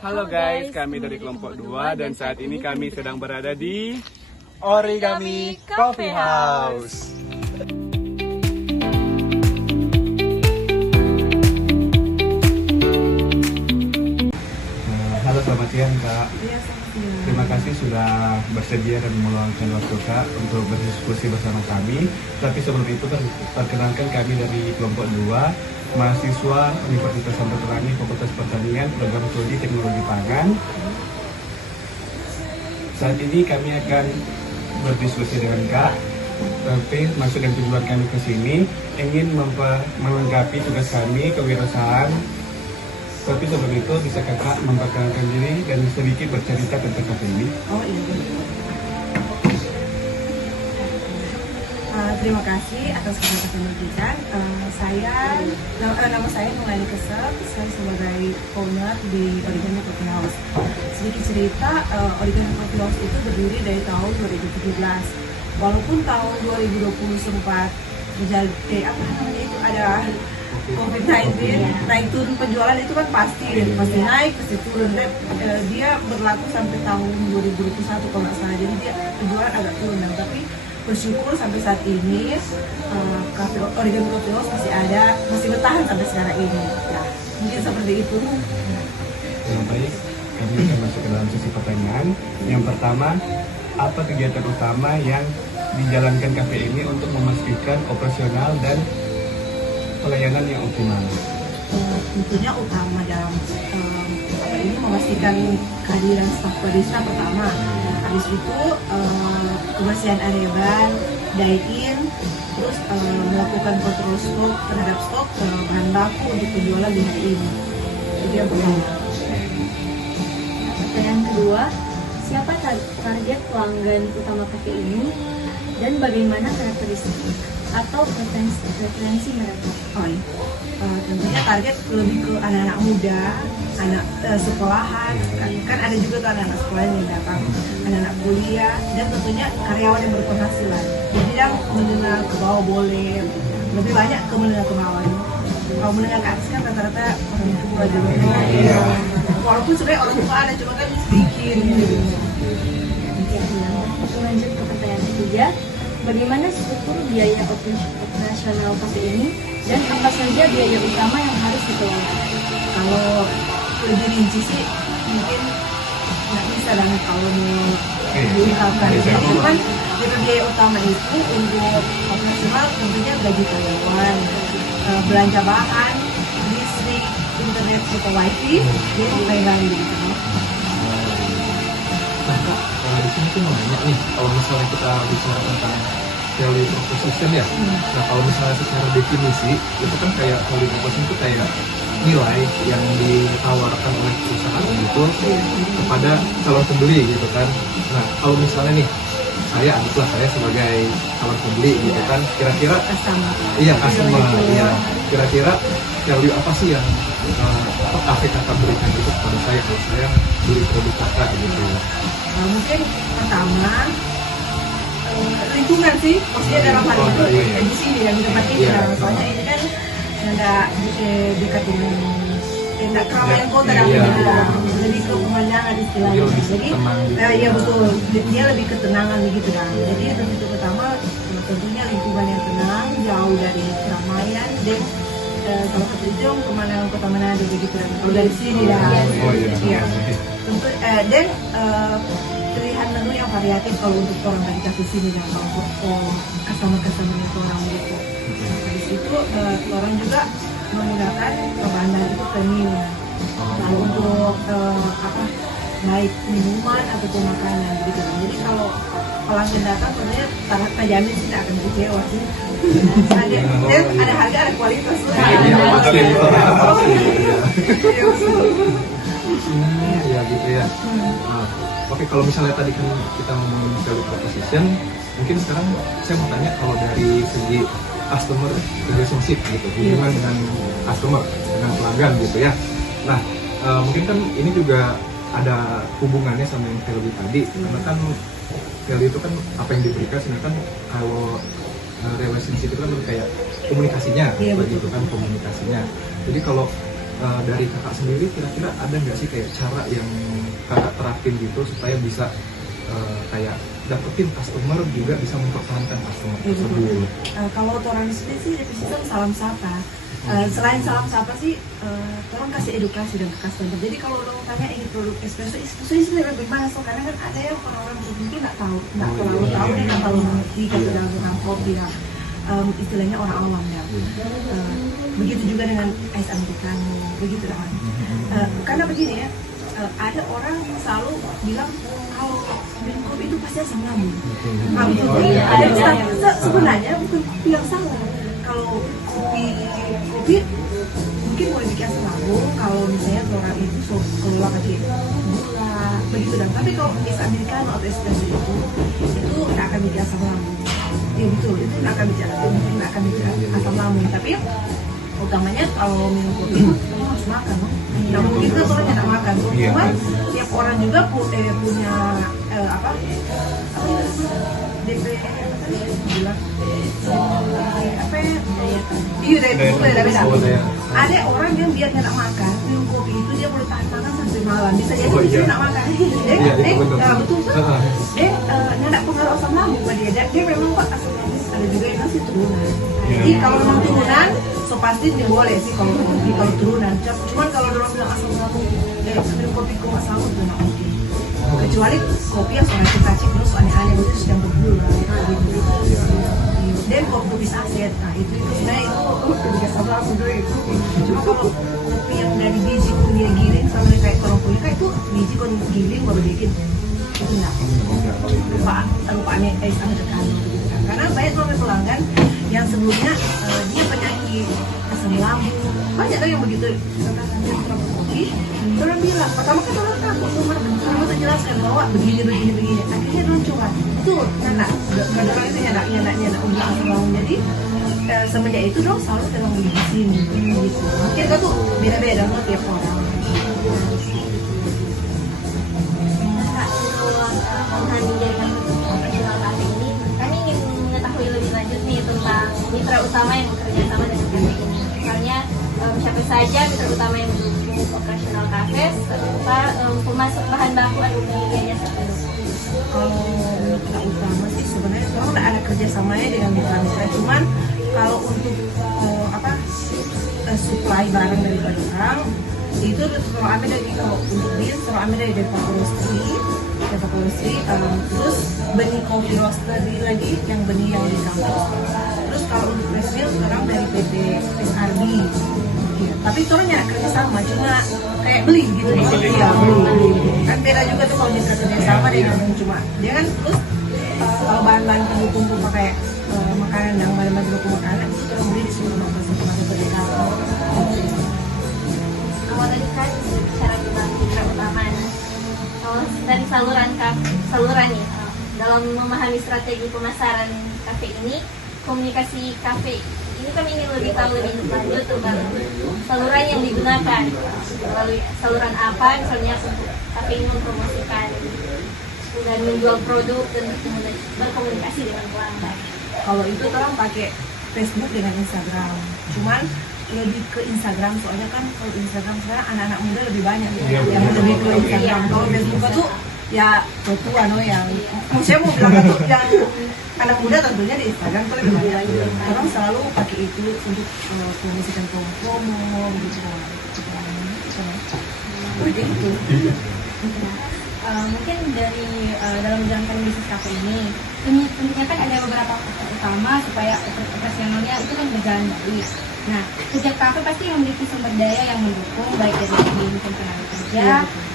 Halo guys, kami dari kelompok 2 dan saat ini kami sedang berada di Origami Coffee House. Halo, selamat siang Kak. Terima kasih sudah bersedia dan meluangkan waktu Kak untuk berdiskusi bersama kami. Tapi sebelum itu perkenalkan kami dari kelompok 2, mahasiswa Universitas Samratulangi Fakultas Pertanian, program studi Teknologi Pangan. Saat ini kami akan berdiskusi dengan Kak. Tapi maksud dan tujuan kami ke sini ingin melengkapi tugas kami kewirausahaan. Tapi sebelum itu bisa Kakak memperkenalkan diri dan sedikit bercerita tentang kafe ini. Oh iya. Terima kasih atas kesempatan memberikan. Nama saya Nurani Kesep. Saya sebagai owner di Origami Coffee House. Sedikit cerita, Origami Coffee House itu berdiri dari tahun 2017. Walaupun tahun 2020 sempat ada COVID-19, naik turun penjualan itu kan pasti naik, pasti turun. Dan dia berlaku sampai tahun 2021 kalau nggak salah. Jadi dia penjualan agak turun, tapi bersyukur sampai saat ini Origami Coffee House masih bertahan sampai sekarang ini. Ya, mungkin seperti itu. Yang baik, kami akan masuk ke dalam sesi pertanyaan. Yang pertama, apa kegiatan utama yang dijalankan kafe ini untuk memastikan operasional dan pelayanan yang optimal? Tentunya utama dalam ini memastikan kehadiran staf barista pertama. Habis itu kebersihan area ban, dine-in, terus melakukan kontrol stok terhadap stok bahan baku untuk penjualan di hari ini. Itu yang pertama. Pertanyaan kedua, siapa target pelanggan utama kafe ini dan bagaimana karakteristik atau preferensi mereka? Oh iya. Tentunya target lebih ke anak-anak muda, anak sekolahan, kan ada juga tuh anak-anak sekolah yang datang, anak-anak kuliah, dan tentunya karyawan yang berpenghasilan. Jadi yang menengah ke bawah boleh, lebih banyak ke menengah ke bawah. Kalau menengah ke atas kan rata-rata orang tua juga. Walaupun sebenarnya orang tua ada, cuma kan sedikit. Lanjut ke pertanyaan ketiga, bagaimana struktur biaya operasional kafe ini dan apa saja biaya utama yang harus dikelola? Kalau lebih rinci sih mungkin nggak bisa banget kalau mau diungkapkan. Cuman biaya utama itu untuk operasional tentunya gaji karyawan, belanja bahan, listrik, internet atau wifi, itu pegang gitu. Kalau di sini tuh mau nanya nih, kalau misalnya kita bicara tentang value proposition ya, nah kalau misalnya secara definisi itu kan kayak value proposition itu kayak nilai yang ditawarkan oleh perusahaan gitu kepada calon pembeli gitu kan. Nah kalau misalnya nih anggaplah saya sebagai calon pembeli gitu kan, kira-kira customer, kira-kira value apa sih yang kafe kakak berikan gitu kepada saya kalau saya beli produk kakak gitu? Mungkin pertama lingkungan sih, maksudnya dalam hal itu di sini yang di tempat ini. Soalnya ini kan nggak dekat dengan tidak keramaian kota dan lebih ke pemandangan istilahnya. Jadi ya betul, dia lebih ketenangan begitu kan. Jadi itu pertama tentunya lingkungan yang tenang, jauh dari keramaian, dan salah satu itu pemandangan kota Manado begitu kan. Kalau dari sini ya. Tentu dan pilihan menu yang variatif kalau untuk orang dari kafe sini dan kalau untuk customer itu orang gitu. Habis itu orang juga menggunakan bahan itu premium. Lalu untuk baik minuman ataupun makanan begitu. Jadi kalau pelanggan datang sebenarnya tak jamin sih tidak akan kecewa sih. Ada harga, ada kualitas. Ya gitu ya. Oke, kalau misalnya tadi kan kita ngomongin value proposition, mungkin sekarang saya mau tanya kalau dari segi customer relationship gitu, hubungan dengan customer, dengan pelanggan gitu ya. Nah, mungkin kan ini juga ada hubungannya sama yang value tadi, karena kan value itu kan apa yang diberikan, sedangkan kalau relationship itu kan kayak komunikasinya, begitu kan komunikasinya. Jadi kalau dari kakak sendiri kira-kira ada nggak sih kayak cara yang kakak terapin gitu supaya bisa kayak dapetin customer juga bisa mempertahankan customer tersebut? Kalau orang di sini sih sistem salam sapa. Selain salam sapa sih, orang kasih edukasi dan ke customer. Jadi kalau orang tanya ini produk espresso itu sebenarnya bagaimana? So karena kan ada yang orang-orang mungkin nggak tahu, nggak terlalu tahu, dia nggak terlalu mengerti gitu dalam kopi ya. Istilahnya orang awam ya. Begitu juga dengan es americano, begitu kan. Karena begini ya, ada orang selalu bilang kalau minum kopi itu pasti asam lambung. Sebenarnya bukan kopi yang salah. Kalau kopi mungkin boleh bikin asam lambung kalau misalnya orang itu keluar pakai gula begitu dan tapi kalau es americano atau espresso itu nggak akan bikin asam lambung. Ya betul, itu nggak akan bikin asam lambung. Tapi utamanya kalau minum kopi itu harus makan, nah mungkin kita orang tidak makan, cuma tiap orang juga punya apa DP bilang apa ya iya dari beda. Ada orang yang biar tidak makan minum kopi itu dia boleh tahan makan sampai malam, bisa jadi dia tidak makan betul kan dia tidak pengaruh asam lambung pada dia memang kok asam lambung ada juga yang masih turunan. Jadi kalau memang turunan so pasti dia boleh sih kalau turunan, cuman kalau orang bilang asam lambung dari minum kopi kok asam lambung itu nggak oke, kecuali kopi yang soalnya cacing terus aneh-aneh itu sudah bergula gitu. Dan kopi saset, nah itu sebenarnya itu ketika sama aku dulu itu. Cuma kalau kopi yang dari biji pun dia giling sama kayak orang punya kayak itu biji kon giling baru bikin itu enggak. Lupaannya sama sekali gitu kan. Karena banyak orang pelanggan yang sebelumnya dia penyakit asam lambung, banyak tuh yang begitu. Sekarang kopi, orang bilang pertama kan orang takut, orang tuh jelaskan bahwa begini. Akhirnya orang coba, betul, nggak orang itu nyenak untuk asam lambung. Jadi semenjak itu dong selalu dalam beli di sini, gitu. Akhirnya tuh beda-beda loh tiap orang. Menghani jaringan profesional cafe ini, kami ingin mengetahui lebih lanjut nih tentang mitra utama yang bekerja sama dengan cafe ini. Misalnya siapa saja mitra utama yang mendukung operasional cafe serta pemasok bahan baku atau penyedia jasa produk. Kalau mitra utama sih sebenarnya sekarang udah ada kerjasamanya dengan mitra-mitra, cuman kalau untuk supply barang dari orang itu terus ambil dari kalau untuk bis terus ambil dari Depa Roastery, terus benih kopi roastery lagi yang benih yang di kampus. Terus kalau untuk press mill sekarang dari PT SRB. Ya, tapi itu orangnya kerja sama, cuma kayak beli gitu ya. Iya, beli. Kan beda juga tuh kalau mitra kerja sama dengan cuma dia kan terus kalau bahan-bahan pendukung berupa kayak makanan dan bahan-bahan pendukung makanan itu orang beli di sini sama berdekatan. Awal tadi kan bicara tentang mitra utama. Kalau dari saluran nih dalam memahami strategi pemasaran kafe ini, komunikasi kafe ini kami ingin lebih tahu lebih lanjut tentang saluran yang digunakan, melalui saluran apa misalnya untuk kafe ini mempromosikan dan menjual produk dan berkomunikasi dengan pelanggan. Kalau itu orang pakai Facebook dengan Instagram, cuman lebih ke Instagram soalnya kan kalau Instagram sekarang anak-anak muda lebih banyak yang lebih ke Instagram. Kalau Facebook itu ya tua yang saya mau bilang itu yang anak muda tentunya di Instagram itu lebih banyak. Orang selalu pakai itu untuk promosikan promo gitu. Begitu. Mungkin dari dalam menjalankan bisnis kafe ini tentunya kan ada beberapa faktor utama supaya operasionalnya itu kan berjalan baik. Nah, setiap kafe pasti memiliki sumber daya yang mendukung baik dari segi mungkin tenaga kerja,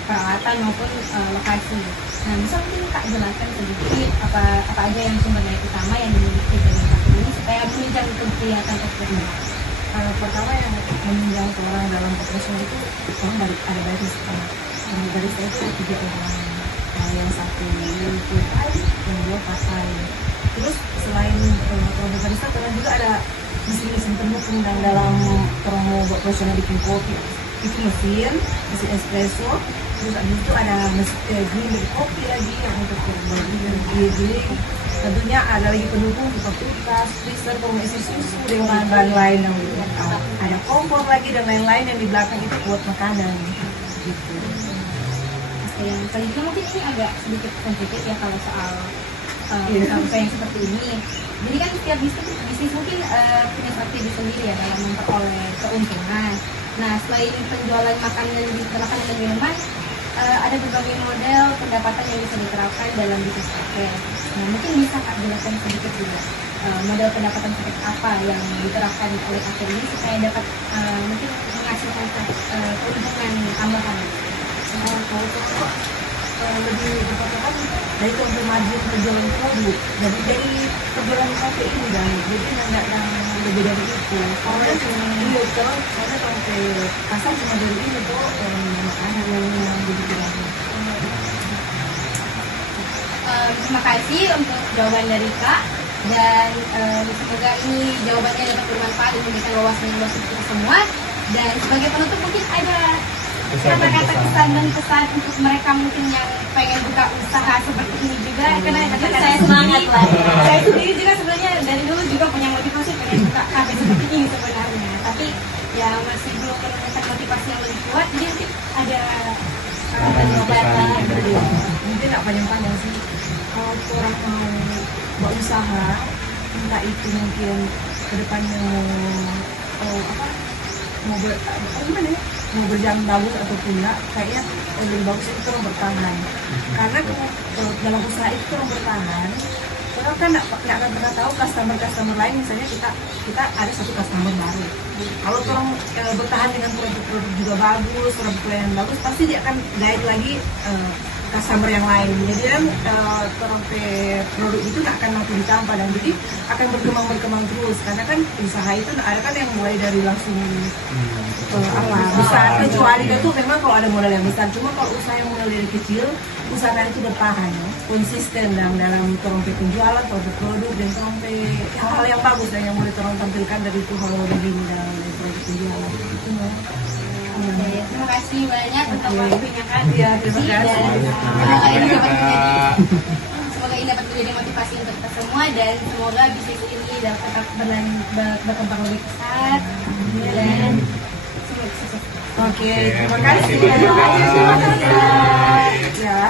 peralatan maupun lokasi. Nah, bisa mungkin Kak jelaskan sedikit apa aja yang sumber daya utama yang dimiliki dari kafe ini supaya menunjang kegiatan operasional. Pertama yang menunjang orang dalam operasional itu orang ada baris. Dari saya itu 3 orang, yang satu itu yang 2 pakai. Terus selain produk barista, orang juga ada mesin pendukung dan dalam promo buat profesional bikin kopi itu mesin espresso. Terus abis itu ada mesin kopi lagi yang untuk giling. tentunya ada lagi pendukung seperti tas, freezer, pengisi susu dengan bahan lain yang ada kompor lagi dan lain-lain yang di belakang itu buat makanan gitu. Yang selanjutnya mungkin ini agak sedikit komplikat ya kalau soal sampai yang seperti ini. Jadi kan setiap bisnis mungkin punya strategi sendiri ya dalam memperoleh keuntungan. Nah, selain penjualan makanan dan minuman, ada berbagai model pendapatan yang bisa diterapkan dalam bisnis kafe. Nah, mungkin bisa Kak jelaskan sedikit juga model pendapatan seperti apa yang diterapkan oleh kafe ini supaya dapat mungkin menghasilkan keuntungan tambahan. Kalau cocok lebih dikatakan dari itu margin penjualan produk dari penjualan kafe ini dan jadi nggak yang lebih dari itu karena sampai pasar cuma dari ini tuh makanan yang begitu banyak. Terima kasih untuk jawaban dari Kak dan semoga ini jawabannya dapat bermanfaat dan memberikan wawasan yang luas untuk kita semua. Dan sebagai penutup mungkin ada kata-kata kesan dan pesan untuk mereka mungkin yang pengen buka usaha seperti ini juga, karena saya semangat lah. Saya sendiri juga sebenarnya dari dulu juga punya motivasi pengen buka kafe seperti ini sebenarnya, tapi ya masih belum menemukan motivasi yang lebih kuat. Jadi mungkin ada mungkin nggak panjang-panjang sih. Kalau orang mau berusaha, entah itu mungkin kedepannya mau berjalan bagus ataupun enggak, kayaknya lebih bagus itu orang bertahan. Karena dalam usaha itu orang bertahan, orang kan nggak akan pernah tahu customer lain. Misalnya kita ada satu customer baru, kalau orang bertahan dengan produk juga bagus, produk yang bagus, pasti dia akan guide lagi customer yang lain. Jadi kan produk itu nggak akan mampu ditambah dan jadi akan berkembang terus. Karena kan usaha itu ada kan yang mulai dari langsung besar, kecuali itu memang kalau ada modal yang besar. Cuma kalau usaha yang mulai dari kecil, usaha itu bertahan konsisten dalam penjualan produk dan hal-hal yang bagus dan yang boleh tampilkan dari itu hal begini dalam produk penjualan. Terima kasih banyak untuk waktunya Kak. Ya, terima kasih. Semoga ini dapat menjadi motivasi untuk kita semua dan semoga bisnis ini dapat berkembang lebih besar dan semoga sukses. Oke, terima kasih. Terima kasih. Ya.